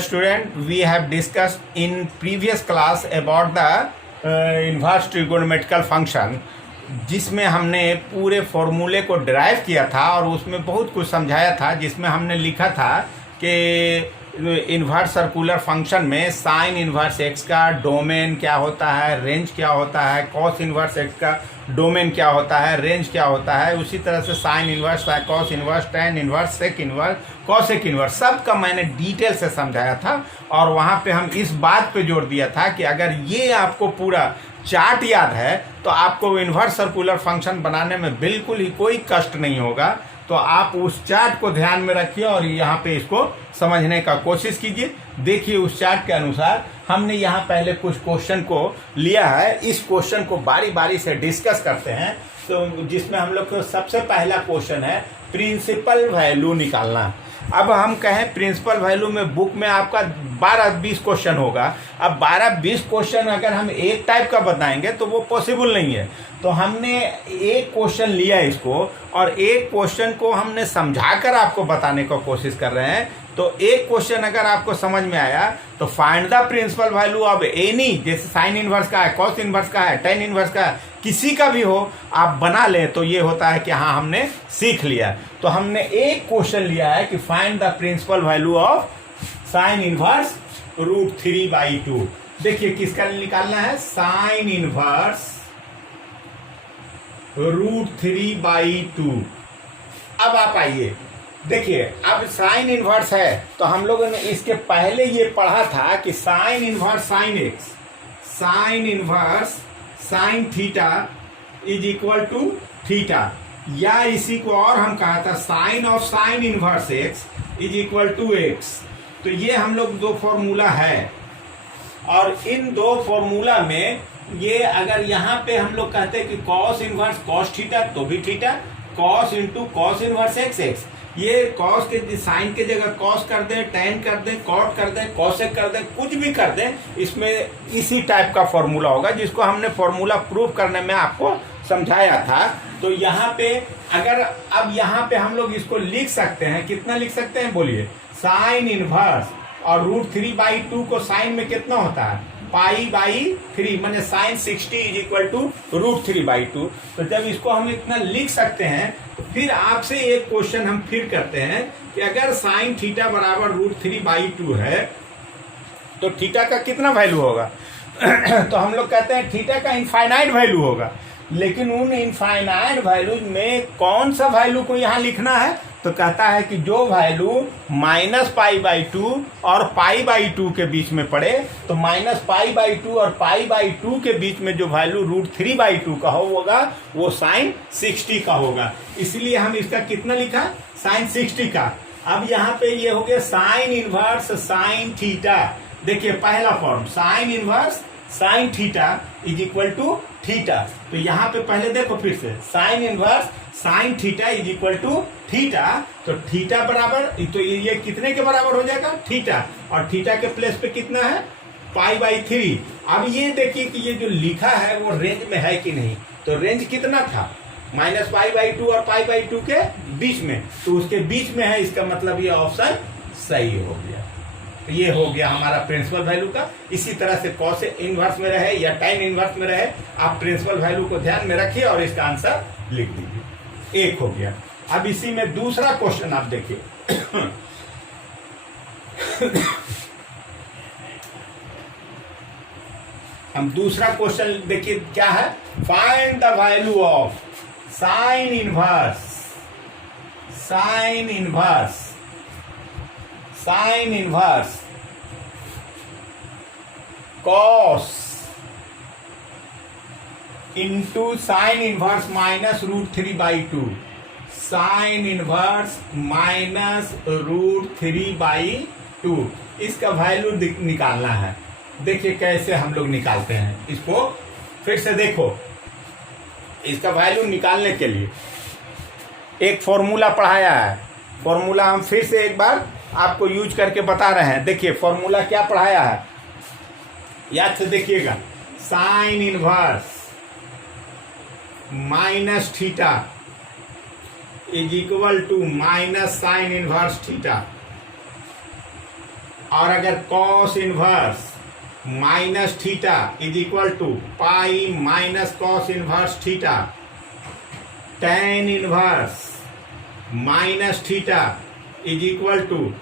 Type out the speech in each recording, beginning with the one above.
student, we have discussed in previous class about the inverse trigonometrical function, जिसमें हमने पूरे फॉर्मूले को डिराइव किया था और उसमें बहुत कुछ समझाया था, जिसमें हमने लिखा था कि इन्वर्स सर्कुलर फंक्शन में साइन इन्वर्स एक्स का डोमेन क्या होता है, रेंज क्या होता है, कॉस इन्वर्स एक्स का डोमेन क्या होता है, रेंज क्या होता है, उसी तरह से sine inverse, cos inverse, tan inverse, sec inverse, cosec inverse, सब का मैंने डिटेल से समझाया था। और वहाँ पे हम इस बात पे जोर दिया था कि अगर ये आपको पूरा चार्ट याद है तो आपको इन्वर्स सर्कुलर फंक्शन बनाने में बिल्कुल ही कोई कष्ट नहीं होगा। तो आप उस चार्ट को ध्यान में रखिए और यहाँ पे इसको समझने का कोशिश कीजिए। देखिए उस चार्ट के अनुसार हमने यहाँ पहले कुछ क्वेश्चन को लिया है, इस क्वेश्चन को बारी बारी से डिस्कस करते हैं। तो जिसमें हम लोग को सबसे पहला क्वेश्चन है प्रिंसिपल वैल्यू निकालना। अब हम कहें प्रिंसिपल वैल्यू में बुक में आपका 12-20 क्वेश्चन होगा। अब 12-20 क्वेश्चन अगर हम एक टाइप का बताएंगे तो वो पॉसिबल नहीं है। तो हमने एक क्वेश्चन लिया इसको और एक क्वेश्चन को हमने समझाकर आपको बताने का कोशिश कर रहे हैं। तो एक क्वेश्चन अगर आपको समझ में आया तो find the principal value of any, जैसे साइन इनवर्स का है, कॉस इनवर्स का है, टेन इनवर्स का है, किसी का भी हो आप बना लें तो ये होता है कि हाँ हमने सीख लिया। तो हमने एक क्वेश्चन लिया है कि find the principal value of sine inverse √3/2। देखिए किसका निकालना है, साइन इनवर्स √3/2। अब आप आइए देखिए, अब साइन इनवर्स है तो हम लोगों ने इसके पहले ये पढ़ा था कि sine inverse sine x, sine inverse sine theta is equal to theta, या इसी को और हम कहा था sine of sine inverse x is equal to x. तो ये हम लोग दो फॉर्मूला है और इन दो फॉर्मूला में ये अगर यहाँ पे हम लोग कहते हैं कि कॉस इनवर्स कॉस थीटा तो भी theta, cos into cos inverse x x, ये कॉस के साइन के जगह कॉस कर दें, टेन कर दें, कॉट कर दें, कॉसेक कर दें, कुछ भी कर दें, इसमें इसी टाइप का फॉर्मूला होगा जिसको हमने फॉर्मूला प्रूव करने में आपको समझाया था। तो यहाँ पे अगर अब यहाँ पे हम लोग इसको लिख सकते हैं, कितना लिख सकते हैं बोलिए, साइन इनवर्स और √3/2 को साइन में कितना होता है π/3, माने साइन 60 इज इक्वल टू √3/2। तो जब इसको हम इतना लिख सकते हैं तो फिर आपसे एक क्वेश्चन हम फिर करते हैं कि अगर साइन थीटा बराबर √3/2 है तो थीटा का कितना वैल्यू होगा तो हम लोग कहते हैं थीटा का इनफाइनाइट वैल्यू होगा। लेकिन उन इनफाइनाइट वैल्यूज में कौन सा वैल्यू को यहाँ लिखना है, तो कहता है कि जो वैल्यू -π/2 और π/2 के बीच में पड़े, तो -π/2 और π/2 के बीच में जो वैल्यू √3/2 का होगा वो साइन 60 का होगा। इसलिए हम इसका कितना लिखा, साइन 60 का। अब यहाँ पे ये हो गया साइन इनवर्स साइन थीटा। देखिए पहला form sine inverse sine theta is equal to theta. तो यहाँ पे पहले देखो फिर से sine inverse sine theta is equal to theta. तो थीटा बराबर, तो ये कितने के बराबर हो जाएगा, थीटा, और थीटा के प्लेस पे कितना है π/3। अब ये देखिए कि ये जो लिखा है वो रेंज में है कि नहीं। तो रेंज कितना था, -π/2 और π/2 के बीच में, तो उसके बीच में है, इसका मतलब ये ऑप्शन सही हो गया। तो ये हो गया हमारा प्रिंसिपल वैल्यू का। इसी तरह से कॉस इनवर्स में रहे या टाइन इनवर्स में रहे, आप प्रिंसिपल वैल्यू को ध्यान में रखिए और इसका आंसर लिख दीजिए। एक हो गया। अब इसी में दूसरा क्वेश्चन आप देखिए हम दूसरा क्वेश्चन देखिए क्या है, find the value of sine inverse sign inverse sign inverse cos into sine inverse -√3/2, sign inverse -√3/2, इसका वैल्यू निकालना है। देखिए कैसे हम लोग निकालते हैं इसको, फिर से देखो। इसका वैल्यू निकालने के लिए एक फॉर्मूला पढ़ाया है, फॉर्मूला हम फिर से एक बार आपको यूज करके बता रहे हैं। देखिए फॉर्मूला क्या पढ़ाया है, याद से देखिएगा, sine inverse minus theta is equal to minus sine inverse theta. और अगर cos inverse minus theta is equal to pi minus cos inverse theta, tan inverse minus theta is equal to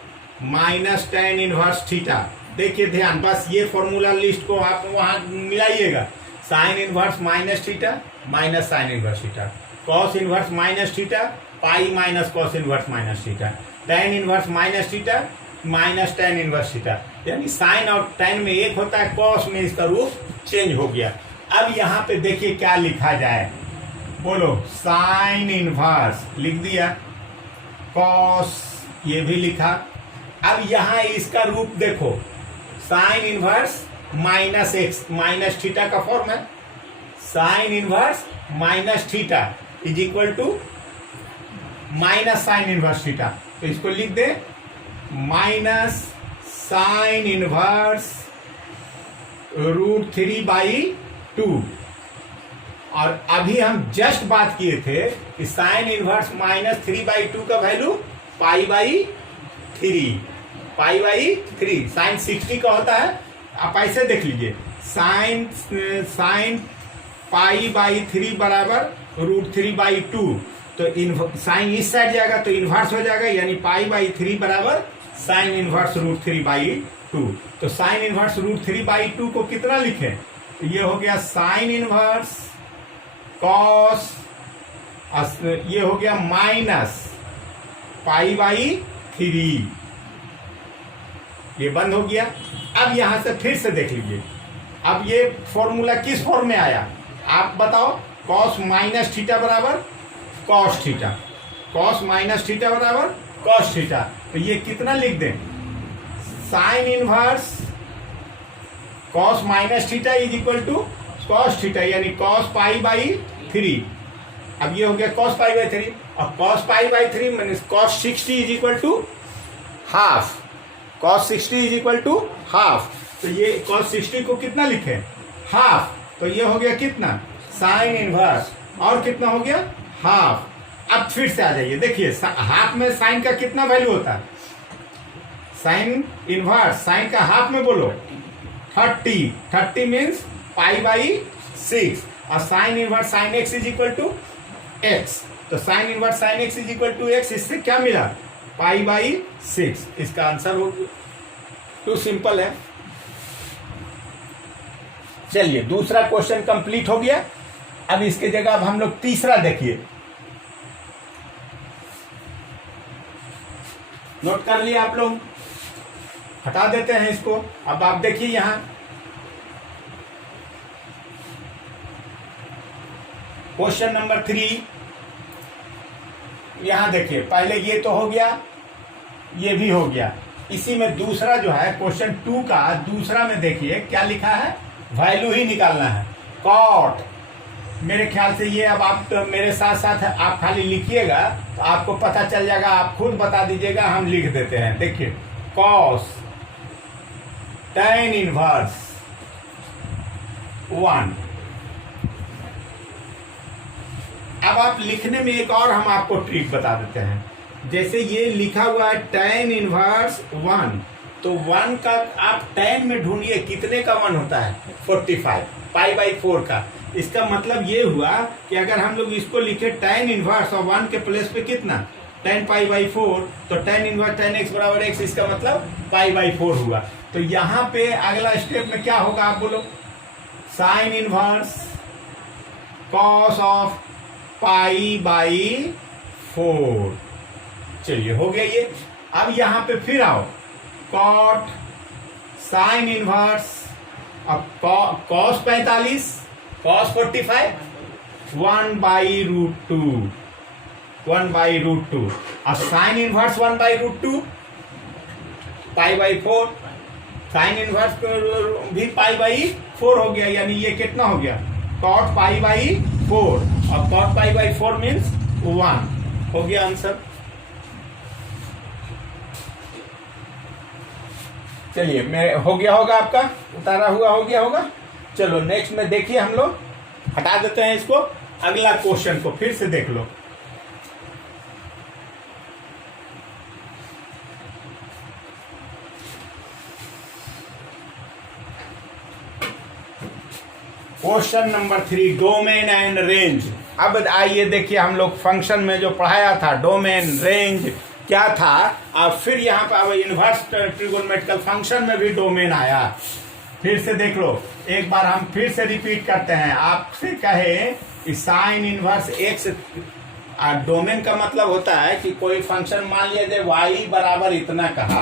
minus tan inverse theta. देखिए ध्यान, बस ये formula list को आप वहां मिलाइएगा। Sine inverse minus theta minus sine inverse theta, cos inverse minus theta pi minus cos inverse minus theta, tan inverse minus theta minus tan inverse theta. यानी sign और टेन में एक होता है, कॉस में इसका रूप चेंज हो गया। अब यहाँ पे देखिए क्या लिखा जाए, बोलो। साइन इनवर्स लिख दिया, कॉस ये भी लिखा। अब यहाँ इसका रूप देखो, sine inverse minus x minus theta का फॉर्म है। Sine inverse minus theta is equal to minus sine inverse theta, तो इसको लिख दे माइनस साइन इनवर्स √3/2। और अभी हम जस्ट बात किए थे कि साइन इनवर्स -3/2 का वैल्यू π/3, π/3 साइन 60 का होता है। आप ऐसे देख लीजिए, साइन π/3 बराबर √3/2, तो साइन इस साइड जाएगा तो इन्वर्स हो जाएगा, यानी π/3 बराबर साइन इनवर्स √3/2। तो साइन इनवर्स √3/2 को कितना लिखें, तो ये हो गया साइन इनवर्स कॉस, ये हो गया माइनस π/3, ये बंद हो गया। अब यहां से फिर से देख लीजिए, अब ये फॉर्मूला किस फॉर्म में आया आप बताओ। कॉस माइनस थीटा बराबर cos theta, cos minus theta बराबर कॉस थीटा, तो ये कितना लिख दें, sine inverse cos minus theta is equal to cos theta, यानी कॉस π/3। अब ये हो गया कॉस π/3, और cos π/3 means cos 60 is equal to half, cos 60 is equal to half. तो ये कॉस 60 को कितना लिखे, हाफ, तो ये हो गया कितना, साइन इनवर्स, और कितना हो गया, हाफ। अब फिर से आ जाइए, देखिए हाफ में साइन का कितना वैल्यू होता है, साइन इनवर्स साइन का हाफ में बोलो 30 मीन्स π/6, और sine inverse sine x is equal to x, तो sine inverse sine x is equal to x, इससे क्या मिला, π/6। इसका आंसर हो गया, टू सिंपल है। चलिए दूसरा क्वेश्चन कंप्लीट हो गया। अब इसके जगह अब हम लोग तीसरा देखिए, नोट कर लिया आप लोग, हटा देते हैं इसको। अब आप देखिए यहां क्वेश्चन नंबर 3, यहां देखिए, पहले ये तो हो गया, ये भी हो गया। इसी में दूसरा जो है क्वेश्चन 2 का दूसरा में देखिए क्या लिखा है, वैल्यू ही निकालना है, कॉट। मेरे ख्याल से ये अब आप तो मेरे साथ साथ आप खाली लिखिएगा तो आपको पता चल जाएगा, आप खुद बता दीजिएगा, हम लिख देते हैं। देखिए कॉस टेन इनवर्स 1। अब आप लिखने में एक और हम आपको ट्रिक बता देते हैं। जैसे ये लिखा हुआ है टेन इनवर्स 1, तो 1 का आप 10 में ढूंढिए कितने का 1 होता है, 45 π/4 का। इसका मतलब ये हुआ कि अगर हम लोग इसको लिखे tan इनवर्स और 1 के प्लेस पे कितना 10 π/4, तो tan इनवर्स tan x बराबर x, इसका मतलब π/4 हुआ। तो यहाँ पे अगला स्टेप में क्या होगा आप बोलो, साइन इनवर्स कॉस ऑफ π/4। चलिए हो गया ये। अब यहाँ पे फिर आओ, कॉट साइन इनवर्स, अब कॉस 45 कॉस 45 1/√2 और साइन इनवर्स 1/√2 π/4, साइन इनवर्स भी π/4 हो गया, यानी ये कितना हो गया, कॉट π/4, और कॉट π/4 मीन्स 1 हो गया आंसर। चलिए मैं हो गया होगा, आपका उतारा हुआ हो गया होगा। चलो नेक्स्ट में देखिए, हम लोग हटा देते हैं इसको, अगला क्वेश्चन को फिर से देख लो। Question number 3, domain and range. अब आइए देखिए, हम लोग फंक्शन में जो पढ़ाया था डोमेन रेंज क्या था, अब फिर यहाँ पर अब इनवर्स ट्रिगोनोमेट्रिकल फंक्शन में भी डोमेन आया। फिर से देख लो, एक बार हम फिर से रिपीट करते हैं। आपसे कहे साइन इनवर्स एक्स, डोमेन का मतलब होता है कि कोई फंक्शन मान लीजिए y बराबर इतना कहा,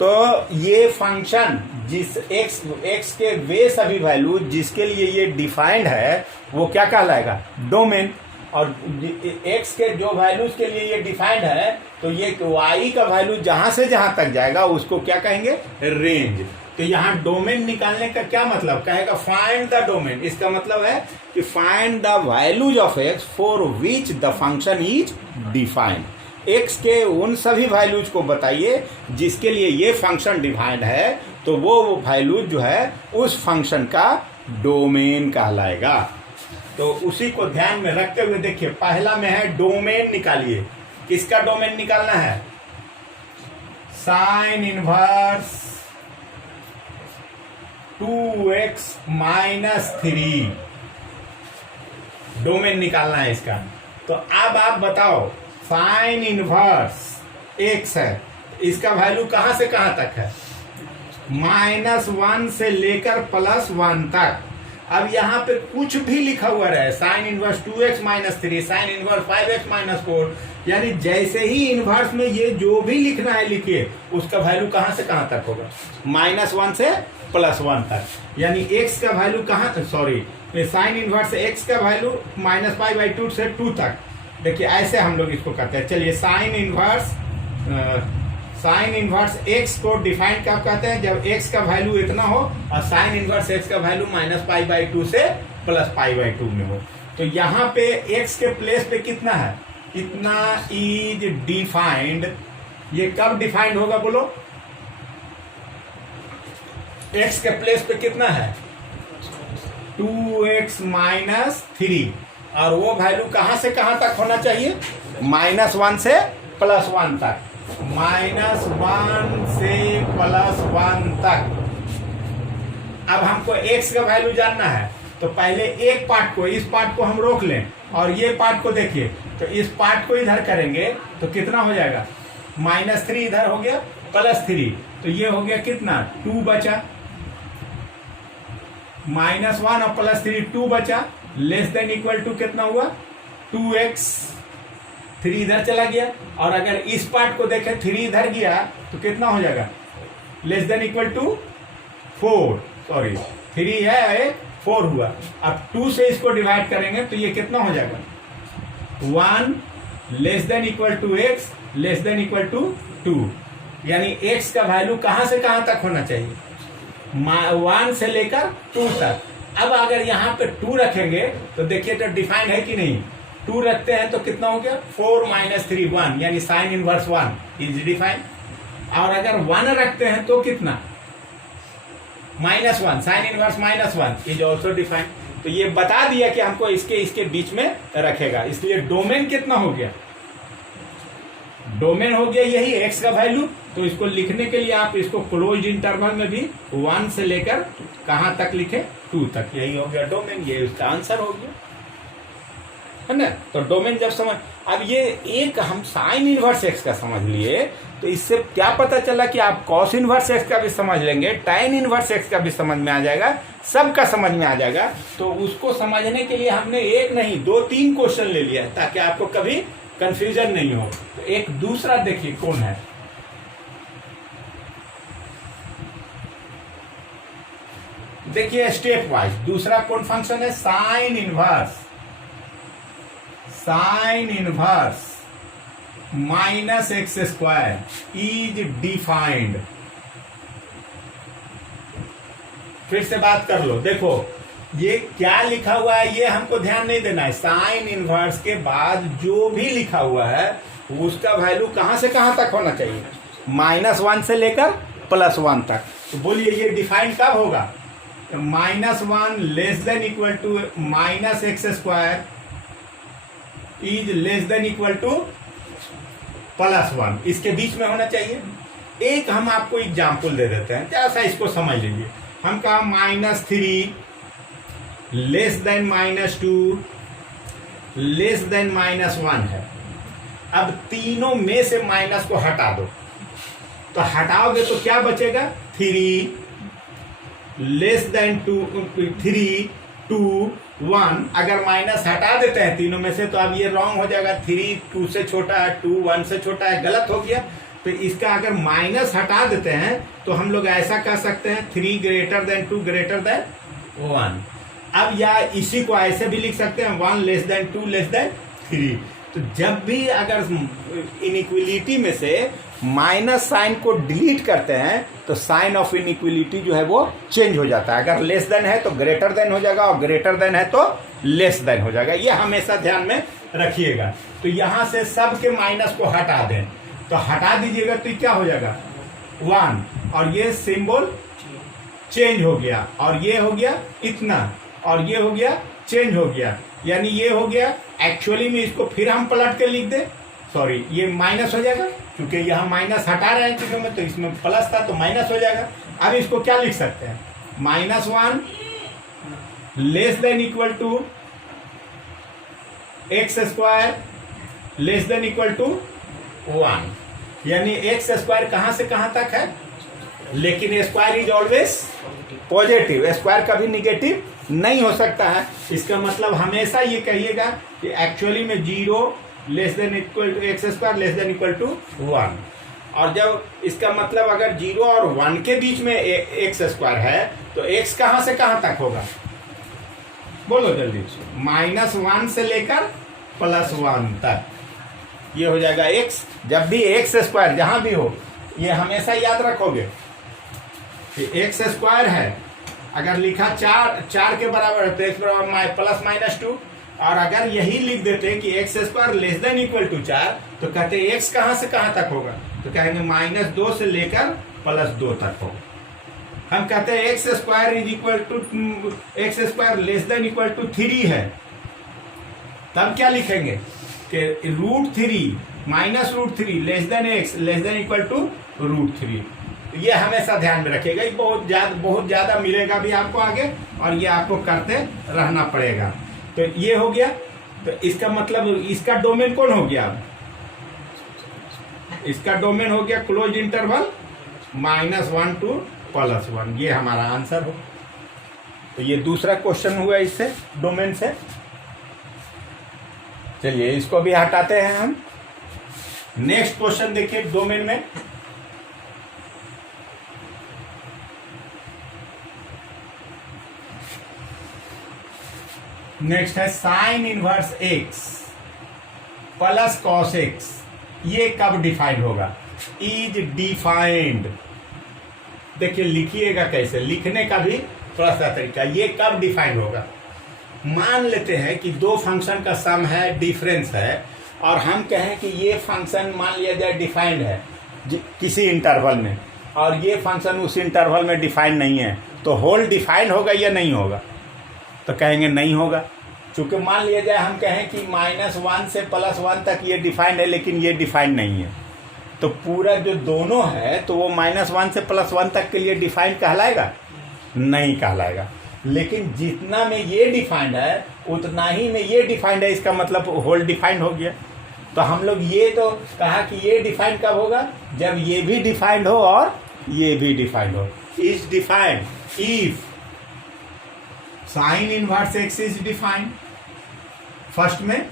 तो ये फंक्शन जिस x के वे सभी वैल्यू जिसके लिए ये डिफाइंड है वो क्या कहलाएगा, डोमेन। और x के जो वैल्यूज के लिए ये डिफाइंड है, तो ये y का वैल्यू जहां से जहां तक जाएगा उसको क्या कहेंगे, रेंज। तो यहाँ डोमेन निकालने का क्या मतलब, कहेगा फाइंड द डोमेन। इसका मतलब है कि find the values of x for which the function is defined. x के उन सभी वैल्यूज को बताइए जिसके लिए ये फंक्शन डिफाइंड है, तो वो वैल्यूज जो है उस फंक्शन का डोमेन कहलाएगा। तो उसी को ध्यान में रखते हुए देखिए, पहला में है डोमेन निकालिए। किसका डोमेन निकालना है, sine inverse 2x minus 3, domain निकालना है इसका। तो अब आप बताओ, साइन इनवर्स x है, इसका वैल्यू कहां से कहां तक है, -1 से लेकर +1 तक। अब यहाँ पे कुछ भी लिखा हुआ रहे, sine inverse 2x minus 3, sine inverse 5x minus 4, यानी जैसे ही इनवर्स में ये जो भी लिखना है लिखिए, उसका वैल्यू कहां से कहां तक होगा, -1 से +1 तक। यानी x का वैल्यू कहां, सॉरी, साइन इनवर्स x का वैल्यू -π/2 से 2 तक। देखिए ऐसे हम लोग इसको करते हैं। चलिए, साइन इनवर्स x को डिफाइन कब कहते हैं, जब x का वैल्यू इतना हो और साइन इनवर्स x का वैल्यू -π/2 से +π/2 में हो। तो यहाँ पे x के प्लेस पे कितना है, कितना इज डिफाइंड। ये कब डिफाइंड होगा बोलो, x के प्लेस पे कितना है 2x माइनस 3, और वो वैल्यू कहां से कहां तक होना चाहिए, -1 से +1 तक, -1 से +1 तक। अब हमको x का वैल्यू जानना है, तो पहले एक पार्ट को, इस पार्ट को हम रोक लें और ये पार्ट को देखिए। तो इस पार्ट को इधर करेंगे तो कितना हो जाएगा, -3 इधर हो गया, +3, तो ये हो गया कितना, 2 बचा, -1 और +3 2 बचा, लेस देन इक्वल टू कितना हुआ, 2x, 3 इधर चला गया। और अगर इस पार्ट को देखें, 3 इधर गया तो कितना हो जाएगा, less than equal to 4, sorry 3 है 4 हुआ। अब 2 से इसको डिवाइड करेंगे तो ये कितना हो जाएगा, 1 less than equal to x less than equal to 2। यानी x का वैल्यू कहां से कहां तक होना चाहिए, 1 से लेकर 2 तक। अब अगर यहाँ पे 2 रखेंगे तो देखिए तो डिफाइंड है कि नहीं, 2 रखते हैं तो कितना हो गया, 4 - 3 1, यानी साइन इनवर्स 1 इज डिफाइंड। और अगर 1 रखते हैं तो कितना, -1, sine inverse -1 is also defined. तो ये बता दिया कि हमको इसके बीच में रखेगा। इसलिए डोमेन कितना हो गया, डोमेन हो गया यही x का वैल्यू। तो इसको लिखने के लिए आप इसको क्लोज इंटरवल में भी 1 से लेकर कहां तक लिखे, 2 तक, यही हो गया डोमेन। ये उसका आंसर हो गया, है ना। तो डोमेन जब समझ, अब ये एक हम साइन इनवर्स x का समझ लिए, तो इससे क्या पता चला कि आप कॉस इनवर्स x का भी समझ लेंगे, टैन इनवर्स x का भी समझ में आ जाएगा, सबका समझ में आ जाएगा। तो उसको समझने के लिए हमने एक नहीं 2-3 क्वेश्चन ले लिया ताकि आपको कभी कंफ्यूजन नहीं हो। तो एक दूसरा देखिए कौन है, देखिए स्टेप वाइज दूसरा कौन फंक्शन है, sine inverse -x² is defined. फिर से बात कर लो, देखो ये क्या लिखा हुआ है ये हमको ध्यान नहीं देना है। साइन इनवर्स के बाद जो भी लिखा हुआ है उसका वैल्यू कहां से कहां तक होना चाहिए, -1 से लेकर +1 तक। तो बोलिए ये डिफाइंड कब होगा, -1 less than equal to -x² is less than equal to +1, इसके बीच में होना चाहिए। एक हम आपको एग्जाम्पल दे देते हैं, जरा सा इसको समझ लीजिए। हम कहा -3 लेस देन -2 लेस देन -1 है। अब तीनों में से माइनस को हटा दो, तो हटाओगे तो क्या बचेगा? 3 लेस देन 3 2 1। अगर माइनस हटा देते हैं तीनों में से तो अब ये रॉन्ग हो जाएगा। 3 2 से छोटा है, 2 1 से छोटा है, गलत हो गया। तो इसका अगर माइनस हटा देते हैं तो हम लोग ऐसा कह सकते हैं 3 ग्रेटर देन 2 ग्रेटर देन 1। अब या इसी को ऐसे भी लिख सकते हैं 1 लेस देन 2 लेस देन 3। तो जब भी अगर इनइक्वलिटी में से माइनस साइन को डिलीट करते हैं तो साइन ऑफ इनइक्वलिटी जो है वो चेंज हो जाता है। अगर लेस देन है तो ग्रेटर देन हो जाएगा और ग्रेटर देन है तो लेस देन हो जाएगा। ये हमेशा ध्यान में रखिएगा। तो यहां से सब के माइनस को हटा दें, तो हटा दीजिएगा तो क्या हो जाएगा 1, और ये सिंबल चेंज हो गया, और ये हो गया इतना, और ये हो गया चेंज हो गया, यानी ये हो गया। एक्चुअली में इसको फिर हम पलट के लिख दें, सॉरी ये माइनस हो जाएगा क्योंकि यहाँ माइनस हटा रहे हैं चीजों में, तो इसमें प्लस था तो माइनस हो जाएगा। अब इसको क्या लिख सकते हैं? -1 less than equal to x² less than equal to 1, यानी x² कहां से कहां तक है, लेकिन square is always positive, square कभी निगेटिव नहीं हो सकता है। इसका मतलब हमेशा ये कहिएगा कि एक्चुअली में 0 less than equal to x² less than equal to 1। और जब इसका मतलब अगर 0 और 1 के बीच में x² है तो x कहां से कहां तक होगा? बोलो जल्दी। -1 से लेकर +1 तक ये हो जाएगा x। जब भी x² जहां भी हो, ये हमेशा याद रखोगे कि x² है, अगर लिखा 4 के बराबर है तो x बराबर +-2, और अगर यही लिख देते कि x² less than equal to 4 तो कहते x कहां से कहां तक होगा? तो कहेंगे -2 से लेकर +2 तक होगा। हम कहते हैं x² is equal to x² less than equal to 3 है, तब क्या लिखेंगे कि √3 -√3 less than x less than equal to √3। ये हमेशा ध्यान में रखिएगा। ये बहुत ज्यादा मिलेगा भी आपको आगे, और ये आपको करते रहना पड़ेगा। तो ये हो गया। तो इसका मतलब इसका डोमेन कौन हो गया? इसका डोमेन हो गया क्लोज इंटरवल -1 to +1। ये हमारा आंसर हो। तो ये दूसरा क्वेश्चन हुआ इससे डोमेन से। चलिए इसको भी हटाते हैं हम। नेक्स्ट क्वेश्चन देखिए डोमेन में। नेक्स्ट है sine inverse x plus cos x। ये कब डिफाइंड होगा? Is defined. देखिए लिखिएगा कैसे, लिखने का भी थोड़ा सा तरीका। ये कब डिफाइंड होगा? मान लेते हैं कि दो फंक्शन का सम है, डिफरेंस है, और हम कहें कि ये फंक्शन मान लिया जाए डिफाइंड है किसी इंटरवल में, और ये फंक्शन उस इंटरवल में डिफाइंड नहीं है, तो होल डिफाइंड होगा या नहीं होगा? तो कहेंगे नहीं होगा। क्योंकि मान लिया जाए हम कहें कि -1 से +1 तक ये डिफाइंड है, लेकिन ये डिफाइंड नहीं है, तो पूरा जो दोनों है तो वो -1 से +1 तक के लिए डिफाइंड कहलाएगा? नहीं कहलाएगा। लेकिन जितना में ये डिफाइंड है उतना ही में ये डिफाइंड है, इसका मतलब होल डिफाइंड हो गया। तो हम लोग ये तो कहा कि ये डिफाइंड कब होगा? जब ये भी डिफाइंड हो और ये भी डिफाइंड हो। Is defined if sine inverse x is defined. First में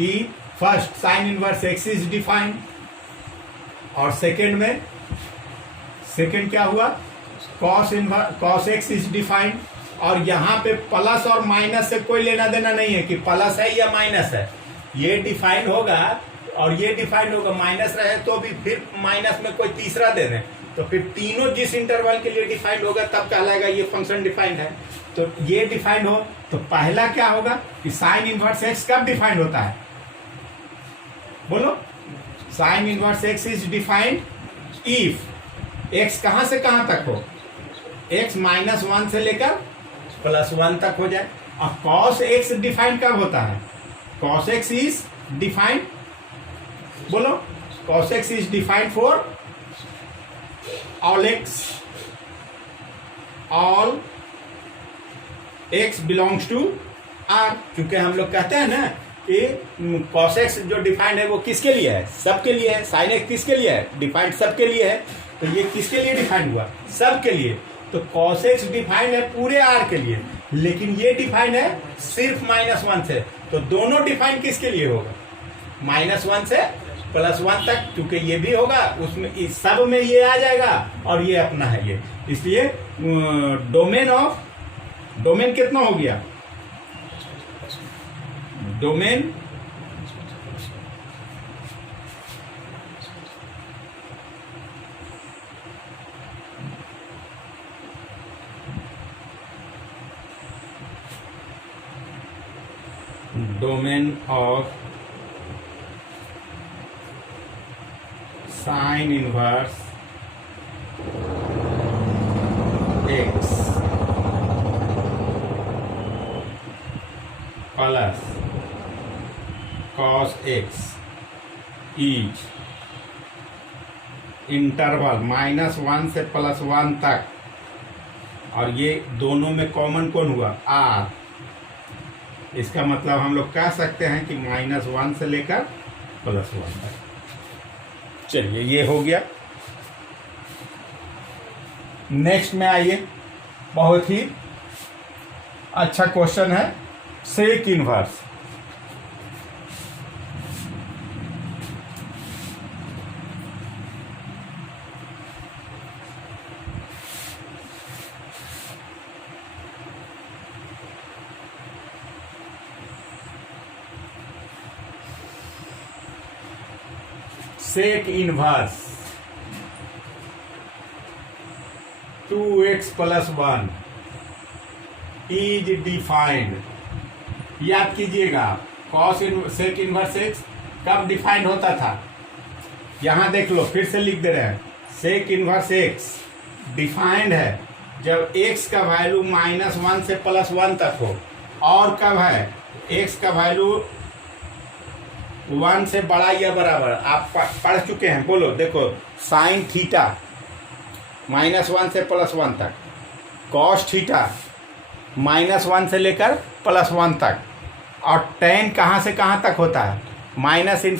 ई first sine inverse x is defined, और सेकेंड में सेकेंड क्या हुआ? Cos x is defined. और यहाँ पे प्लस और माइनस से कोई लेना देना नहीं है कि प्लस है या माइनस है, ये डिफाइंड होगा और ये डिफाइंड होगा। माइनस रहे तो भी फिर माइनस में कोई तीसरा दे दें, तो फिर तीनों जिस इंटरवल के लिए डिफाइंड होगा तब कहलाएगा ये फंक्शन डिफाइंड है। तो ये डिफाइंड हो तो पहला क्या होगा कि साइन इनवर्स x कब डिफाइंड होता है? बोलो। Sign inverse x is defined if x कहां से कहां तक हो? x -1 से लेकर +1 तक हो जाए। और cos x डिफाइंड कब होता है? cos x इज डिफाइंड, बोलो, cos x is defined for all x x belongs to r, क्योंकि हम लोग कहते हैं ना कि cos x जो डिफाइंड है वो किसके लिए है, सबके लिए है। sin x किसके लिए है, डिफाइंड सबके लिए है। तो ये किसके लिए डिफाइंड हुआ, सबके लिए। तो cos x डिफाइंड है पूरे r के लिए, लेकिन ये डिफाइंड है सिर्फ -1 से। तो दोनों डिफाइंड किसके लिए होगा, -1 से +1 तक, क्योंकि ये भी होगा उसमें, इस सब में ये आ जाएगा और ये अपना है ये। इसलिए डोमेन कितना हो गया, domain of sine inverse x plus cos x is interval -1 से +1 तक, और ये दोनों में कॉमन कौन हुआ, r। इसका मतलब हम लोग कह सकते हैं कि -1 से लेकर +1 तक। चलिए ये हो गया। नेक्स्ट में आइए, बहुत ही अच्छा क्वेश्चन है, sec inverse. Sec inverse 2x + 1 is defined. याद कीजिएगा, सेक इनवर्स x कब डिफाइंड होता था, यहां देख लो, फिर से लिख दे रहे हैं। सेक इनवर्स x डिफाइंड है जब x का वैल्यू -1 से +1 तक हो, और कब है, x का वैल्यू 1 से बड़ा या बराबर। आप पढ़ चुके हैं, बोलो, देखो, साइन थीटा -1 से +1 तक, कॉस थीटा -1 से लेकर +1 तक, और tan कहाँ से कहाँ तक होता है, -∞ से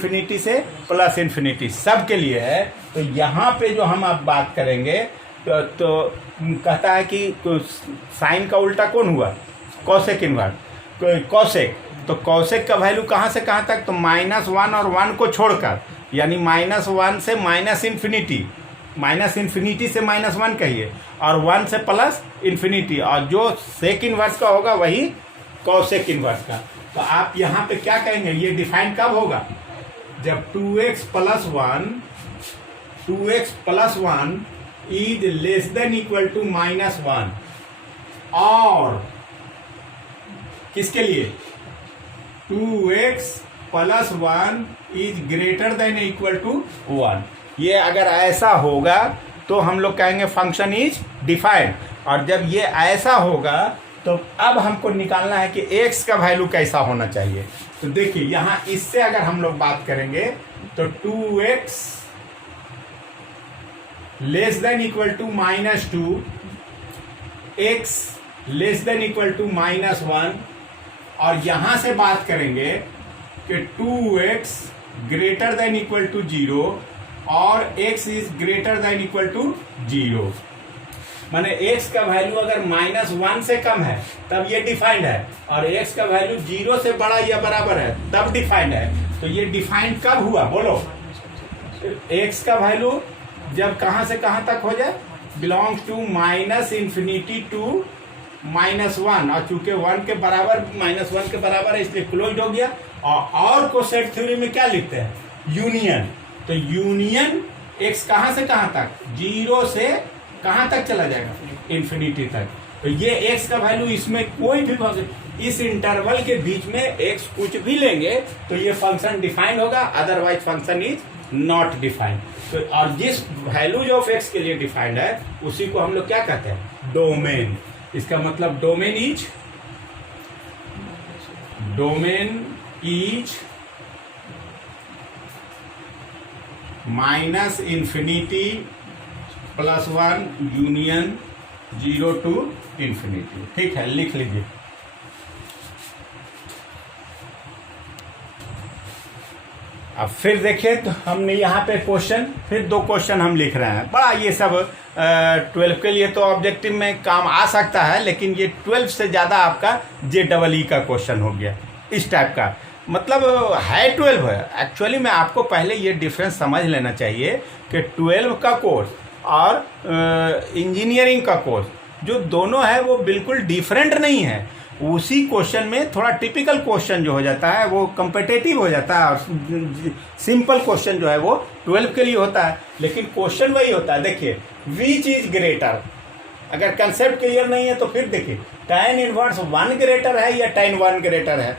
+∞, सब के लिए है। तो यहाँ पे जो हम आप बात करेंगे तो कहता है कि साइन का उल्टा कौन हुआ, कॉसेक इनवर्स, कॉसेक। तो कॉसेक का वैल्यू कहाँ से कहाँ तक, तो -1 और 1 को छोड़कर, यानी -1 से -∞, -∞ से -1 कहिए, और 1 से +∞, और जो सेक इनवर्स का होगा वही कॉसेक इनवर्स का। तो आप यहाँ पे क्या कहेंगे, ये डिफाइन कब होगा, जब 2x + 1 is less than equal to -1, और किसके लिए, 2x + 1 is greater than equal to 1। ये अगर ऐसा होगा तो हम लोग कहेंगे फंक्शन इज डिफाइंड। और जब ये ऐसा होगा तो अब हमको निकालना है कि x का वैल्यू कैसा होना चाहिए। तो देखिए यहाँ इससे अगर हम लोग बात करेंगे तो 2x less than equal to -2, x less than equal to -1, और यहां से बात करेंगे कि 2x greater than equal to 0 और x is greater than equal to 0। माने x का वैल्यू अगर -1 से कम है तब ये डिफाइंड है, और x का वैल्यू 0 से बड़ा या बराबर है तब डिफाइंड है। तो ये डिफाइंड कब हुआ, बोलो, x का वैल्यू जब कहां से कहां तक हो जाए, बिलोंग्स टू -∞ टू -1, और चूंकि 1 के बराबर, -1 के बराबर है इसलिए क्लोज हो गया। और कोसेट थ्योरी में क्या लिखते हैं, यूनियन। तो यूनियन x कहां से कहां तक, 0 से कहां तक चला जाएगा, ∞ तक। तो ये x का वैल्यू, इसमें कोई भी, इस इंटरवल के बीच में x कुछ भी लेंगे तो ये फंक्शन डिफाइंड होगा, otherwise function is not defined. तो और जिस वैल्यूज ऑफ x के लिए डिफाइंड है उसी को हम लोग क्या कहते हैं, डोमेन। इसका मतलब डोमेन इज -∞ +1 यूनियन 0 to ∞। ठीक है, लिख लीजिए। अब फिर देखिए तो हमने यहाँ पे क्वेश्चन, फिर 2 क्वेश्चन हम लिख रहे हैं। बड़ा ये सब 12 के लिए तो ऑब्जेक्टिव में काम आ सकता है, लेकिन ये 12 से ज़्यादा आपका JEE का क्वेश्चन हो गया इस टाइप का। मतलब है 12 है एक्चुअली में। आपको पहले ये डिफरेंस समझ लेना चाहिए कि 12 का कोर्स और इंजीनियरिंग का कोर्स जो दोनों है वो बिल्कुल डिफरेंट नहीं है। उसी क्वेश्चन में थोड़ा टिपिकल क्वेश्चन जो हो जाता है वो कम्पिटेटिव हो जाता है, और सिंपल क्वेश्चन जो है वो 12 के लिए होता है, लेकिन क्वेश्चन वही होता है। देखिए विच इज ग्रेटर, अगर कंसेप्ट क्लियर नहीं है तो फिर देखिए tan इनवर्स 1 ग्रेटर है या tan 1 ग्रेटर है।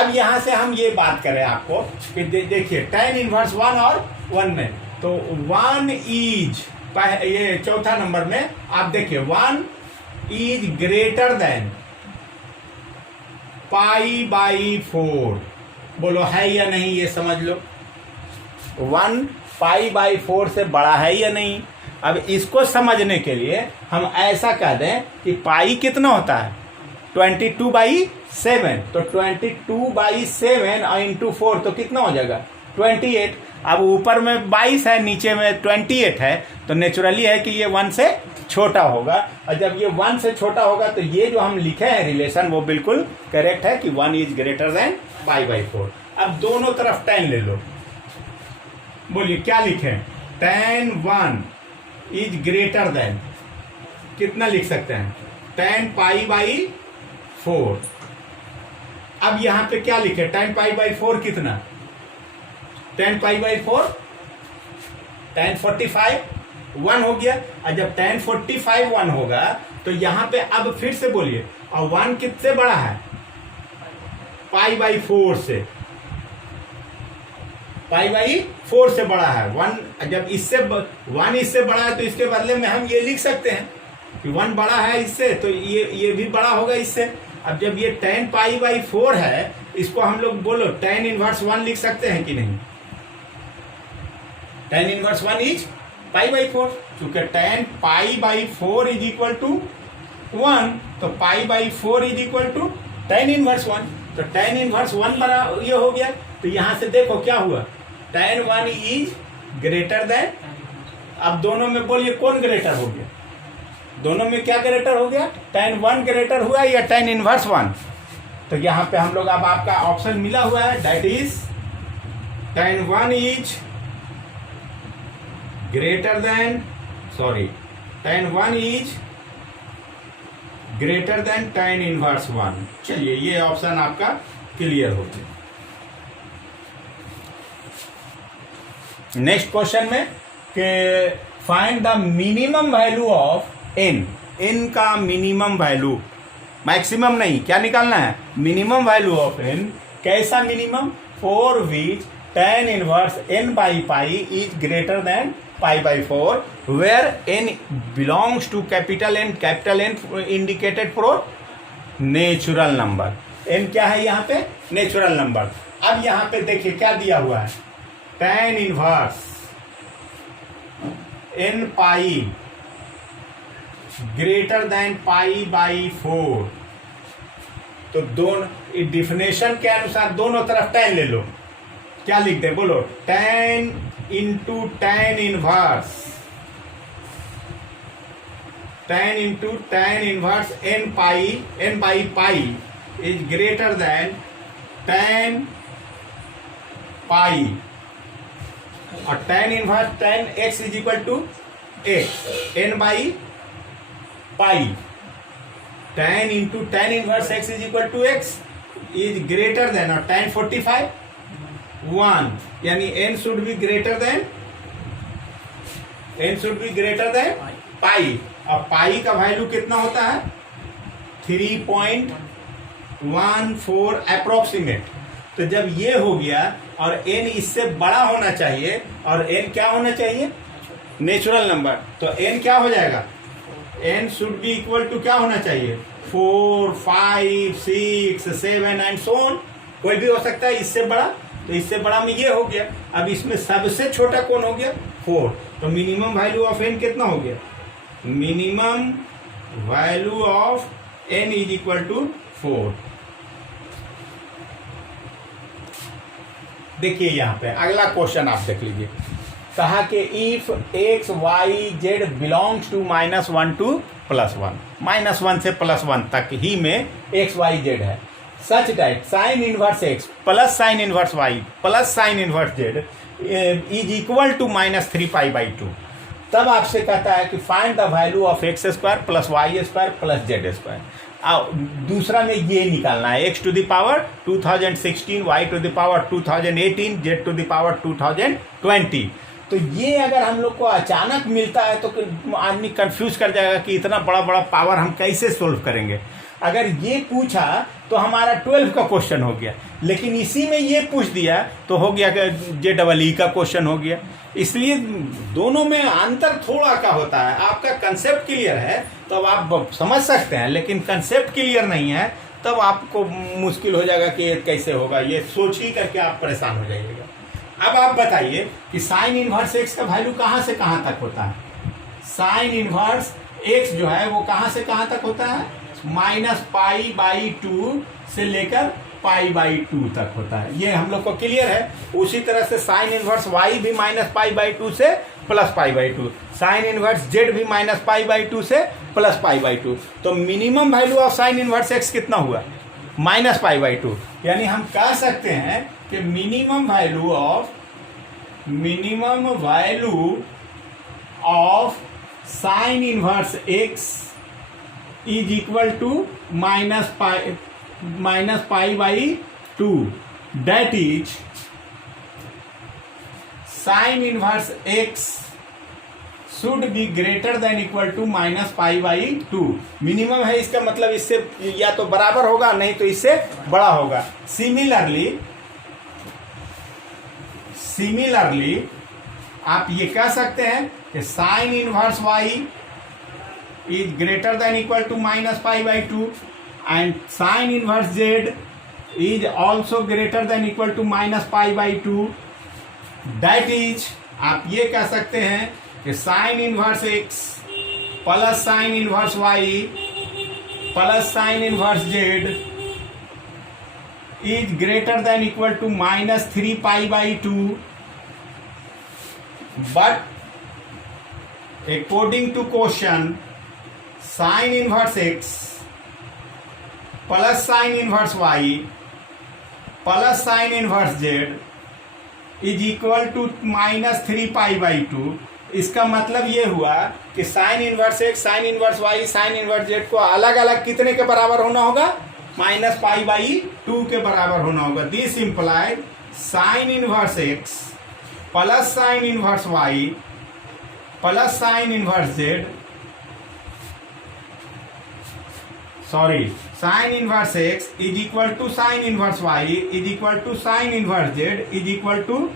अब यहाँ से हम ये बात करें आपको कि देखिए tan इनवर्स 1 और 1 में, तो 1 इज, ये चौथा नंबर में आप देखिए 1 इज ग्रेटर देन π/4। बोलो है या नहीं, ये समझ लो। 1 π/4 से बड़ा है या नहीं। अब इसको समझने के लिए हम ऐसा कह दें कि पाई कितना होता है 22/7, तो 22/7 और इंटू 4 तो कितना हो जाएगा 28। अब ऊपर में 22 है, नीचे में 28 है, तो नेचुरली है कि ये 1 से छोटा होगा। और जब ये 1 से छोटा होगा तो ये जो हम लिखे हैं रिलेशन वो बिल्कुल करेक्ट है कि 1 इज ग्रेटर देन π/4। अब दोनों तरफ tan ले लो, बोलिए क्या लिखें। tan 1 इज ग्रेटर देन कितना लिख सकते हैं tan π/4। अब यहां पे क्या लिखे tan π/4 कितना, tan π/4 tan 45 1 हो गया। और जब tan 45 1 होगा तो यहां पे अब फिर से बोलिए, और 1 किससे बड़ा है π/4 से, π/4 से बड़ा है 1। जब 1 इससे बड़ा है तो इसके बदले में हम ये लिख सकते हैं कि 1 बड़ा है इससे, तो ये भी बड़ा होगा इससे। अब जब ये tan π/4 है, इसको हम लोग बोलो tan इनवर्स 1 लिख सकते हैं कि नहीं। tan इनवर्स 1 इज π/4, क्योंकि tan π/4 इज इक्वल टू 1, तो π/4 is equal to tan inverse 1, तो tan इनवर्स 1 बड़ा ये हो गया। तो यहां से देखो क्या हुआ, tan 1 इज ग्रेटर देन। अब दोनों में बोलिए कौन ग्रेटर हो गया, दोनों में क्या ग्रेटर हो गया, tan 1 ग्रेटर हुआ या tan इनवर्स 1। तो यहां पे हम लोग अब आपका ऑप्शन मिला हुआ है, that is tan 1 is greater than, tan 1 is greater than tan inverse 1। चलिए ये ऑप्शन आपका क्लियर हो गया। नेक्स्ट क्वेश्चन में कि find the minimum value of n का मिनिमम वैल्यू, मैक्सिमम नहीं, क्या निकालना है मिनिमम वैल्यू ऑफ n। कैसा minimum, for which tan inverse n/π is greater than π/4 where n belongs to capital N indicated for natural number. n क्या है यहाँ पे, नेचुरल नंबर। अब यहाँ पे देखिए क्या दिया हुआ है, tan inverse n/π greater than π/4। तो दोनों डिफिनेशन के अनुसार दोनों तरफ tan ले लो। क्या लिखते हैं बोलो, tan into tan inverse, tan into tan inverse n/π is greater than tan π, और tan inverse tan x is equal to x n/π। tan into tan inverse x is equal to x is greater than, और tan 45 1, यानी n should be greater than pi. और pi का value कितना होता है 3.14 approximate. तो जब ये हो गया और n इससे बड़ा होना चाहिए, और n क्या होना चाहिए नेचुरल नंबर, तो n क्या हो जाएगा, n should be equal to क्या होना चाहिए 4, 5, 6, 7 एंड सो ऑन। कोई भी हो सकता है इससे बड़ा, तो इससे बड़ा में ये हो गया। अब इसमें सबसे छोटा कौन हो गया 4, तो मिनिमम वैल्यू ऑफ n कितना हो गया, minimum value of n is equal to 4। देखिए यहाँ पे अगला क्वेश्चन आप देख लीजिए, कहा कि if x y z belongs to -1 to +1, -1 से +1 तक ही में एक्स वाई जेड है, such that sine inverse x plus sine inverse y plus sine inverse z is equal to -3π/2। तब आपसे कहता है कि find the value of x square plus y square plus z square. दूसरा में ये निकालना है, x to the power 2016, y to the power 2018, z to the power 2020। तो ये अगर हम लोग को अचानक मिलता है तो आदमी कंफ्यूज कर जाएगा कि इतना बड़ा बड़ा पावर हम कैसे सोल्व करेंगे। अगर ये पूछा तो हमारा 12 का क्वेश्चन हो गया, लेकिन इसी में ये पूछ दिया तो हो गया कि JEE का क्वेश्चन हो गया। इसलिए दोनों में अंतर थोड़ा का होता है। आपका कंसेप्ट क्लियर है तब आप समझ सकते हैं, लेकिन कंसेप्ट क्लियर नहीं है तब आपको मुश्किल हो जाएगा कि ये कैसे होगा, ये सोच ही करके आप परेशान हो जाइएगा। अब आप बताइए कि साइन इनवर्स एक्स का वैल्यू कहाँ से कहाँ तक होता है। साइन इनवर्स एक्स जो है वो कहाँ से कहाँ तक होता है, -π/2 से लेकर π/2 तक होता है। ये हम लोग को क्लियर है। उसी तरह से साइन इनवर्स वाई भी -π/2 से +π/2, साइन इनवर्स जेड भी -π/2 से +π/2। तो minimum value of sine inverse x कितना हुआ, -π/2। यानी हम कह सकते हैं कि minimum value of sine inverse x is equal to -π/2, that is sine inverse x should be greater than equal to -π/2। Minimum है, इसका मतलब इससे या तो बराबर होगा नहीं तो इससे बड़ा होगा। सिमिलरली आप ये कह सकते हैं कि sine inverse y is greater than equal to -π/2 and sin inverse z is also greater than equal to -π/2। that is आप ये कह सकते हैं कि sin inverse x plus sin inverse y plus sin inverse z is greater than equal to -3π/2, but according to question sine inverse x plus sine inverse y plus sine inverse z is equal to -3π/2। इसका मतलब ये हुआ कि sine inverse x, sine inverse y, sine inverse z को अलग अलग कितने के बराबर होना होगा, -π/2 के बराबर होना होगा। This implied sine inverse x plus sine inverse y plus sine inverse z sine inverse x is equal to sine inverse y is equal to sine inverse z is equal to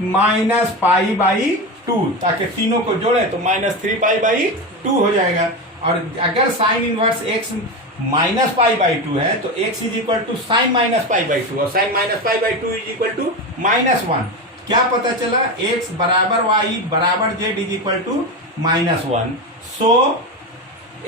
-π/2, ताकि तीनों को जोड़े तो -3π/2 हो जाएगा। और अगर sign inverse x -π/2 है तो x is equal to sine -π/2 और साइन -π/2 इज इक्वल टू -1। क्या पता चला, x बराबर y बराबर z is equal to -1। So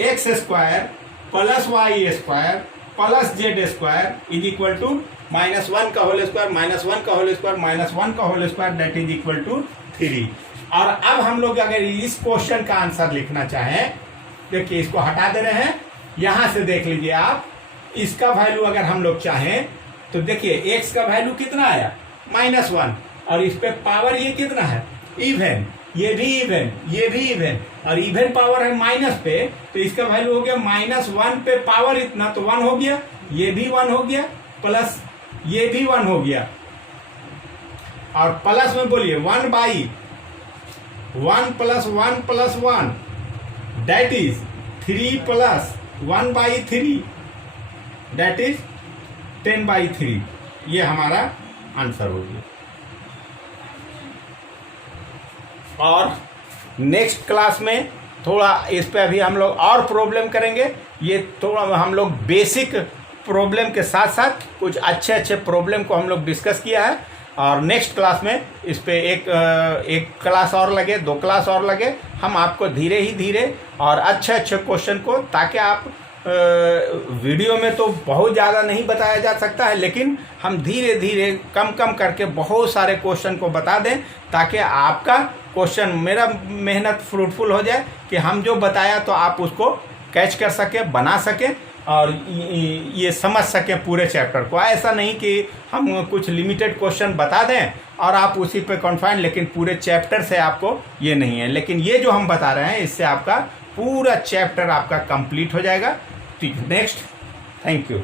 x square plus y square plus z square is equal to -1 का होल स्क्वायर -1 का होल स्क्वायर -1 का whole square, that is equal to 3। और अब हम लोग अगर इस क्वेश्चन का आंसर लिखना चाहें, देखिए इसको हटा दे रहे हैं, यहां से देख लीजिए आप, इसका वैल्यू अगर हम लोग चाहें तो देखिए x का वैल्यू कितना आया, -1, और इस पे पावर ये कितना है, इवन, ये भी इवन, ये भी इवन, और इवन पावर है माइनस पे, तो इसका वैल्यू हो गया -1 पे पावर इतना, तो 1 हो गया, ये भी 1 हो गया, प्लस ये भी 1 हो गया, और प्लस में बोलिए 1/1 + 1 दैट इज 3 + 1/3 दैट इज 10/3। ये हमारा आंसर हो गया। और नेक्स्ट क्लास में थोड़ा इस पे अभी हम लोग और प्रॉब्लम करेंगे। ये थोड़ा हम लोग बेसिक प्रॉब्लम के साथ साथ कुछ अच्छे प्रॉब्लम को हम लोग डिस्कस किया है, और नेक्स्ट क्लास में इस पे एक क्लास और लगे, 2 क्लास और लगे, हम आपको धीरे ही धीरे और अच्छे क्वेश्चन को, ताकि आप वीडियो में तो बहुत ज़्यादा नहीं बताया जा सकता है, लेकिन हम धीरे धीरे कम कम करके बहुत सारे क्वेश्चन को बता दें ताकि आपका क्वेश्चन, मेरा मेहनत फ्रूटफुल हो जाए कि हम जो बताया तो आप उसको कैच कर सकें, बना सकें और ये समझ सकें पूरे चैप्टर को। ऐसा नहीं कि हम कुछ लिमिटेड क्वेश्चन बता दें और आप उसी पे कॉन्फाइन, लेकिन पूरे चैप्टर से आपको ये नहीं है। लेकिन ये जो हम बता रहे हैं इससे आपका पूरा चैप्टर आपका कंप्लीट हो जाएगा। ठीक, नेक्स्ट, थैंक यू।